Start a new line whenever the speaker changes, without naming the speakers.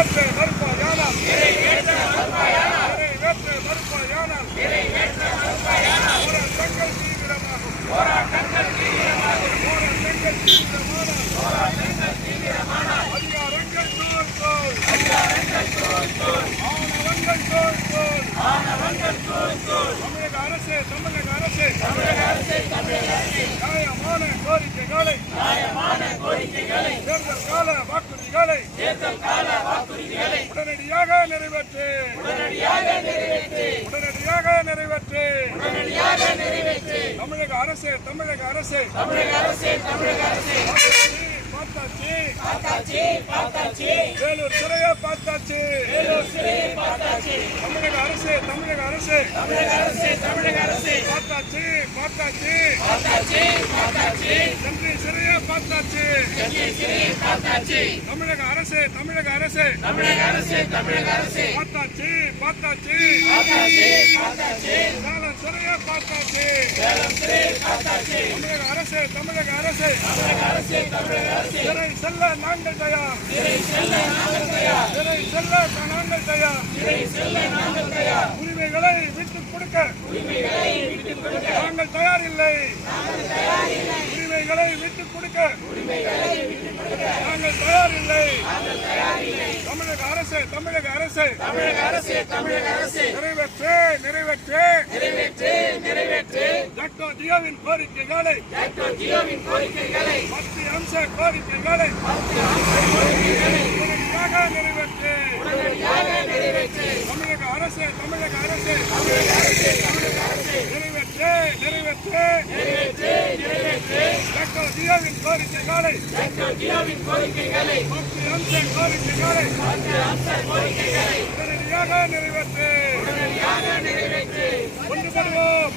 நிறைவேற்ற மறுப்பாயானால் நிறைவேற்ற மறுப்பாயானால் போராட்டங்கள் தீவிரமாகும். போராட்டங்கள் தீவிரமானால். அதிகாரங்கள் தோல் தோல் ஆணவங்கள் தோல் தோல் தமிழக அரசு தமிழக அரசு. நியாயமான கோரிக்கைகளை. தேர்தல் கால வாக்குறுதிகளை. நிறைவேற்று. உடனடியாக நிறைவேற்று. தமிழக அரசு தமிழக அரசு. பார்த்தாச்சு. பார்த்தாச்சு வேலூர் சிறையை பார்த்தாச்சு. தமிழக அரசு தமிழக அரசு. பார்த்தாச்சு பார்த்தாச்சு. சென்னை சிறையை பார்த்தாச்சு. தமிழக அரசு தமிழக அரசு. பார்த்தாச்சு பார்த்தாச்சு. சேலம் சிறையை பார்த்தாச்சு தமிழக அரசு தமிழக அரசு சிறை செல்ல நாங்கள் தயார் சிறை செல்ல நாங்கள் தயார் உரிமைகளை விட்டுக் கொடுக்க நாங்கள் தயார் இல்லை உரிமைகளை விட்டுக் கொடுக்க நாங்கள் தயார் இல்லை தமிழக அரசு தமிழக அரசு. நிறைவேற்று நிறைவேற்று. டாக்டர் ஜியோவின் கோரிக்கைகளை. மத்திய அம்ச கோரிக்கைகளை. உடனடியாக நிறைவேற்று. தமிழக அரசு தமிழக அரசு. நிறைவேற்று நிறைவேற்று. டாக்டர் ஜியோவின் கோரிக்கைகளை மத்திய அம்ச கோரிக்கைகளை உடனடியாக நிறைவேற்று ஒன்றுபடுவோம் ஒன்றுபடுவோம்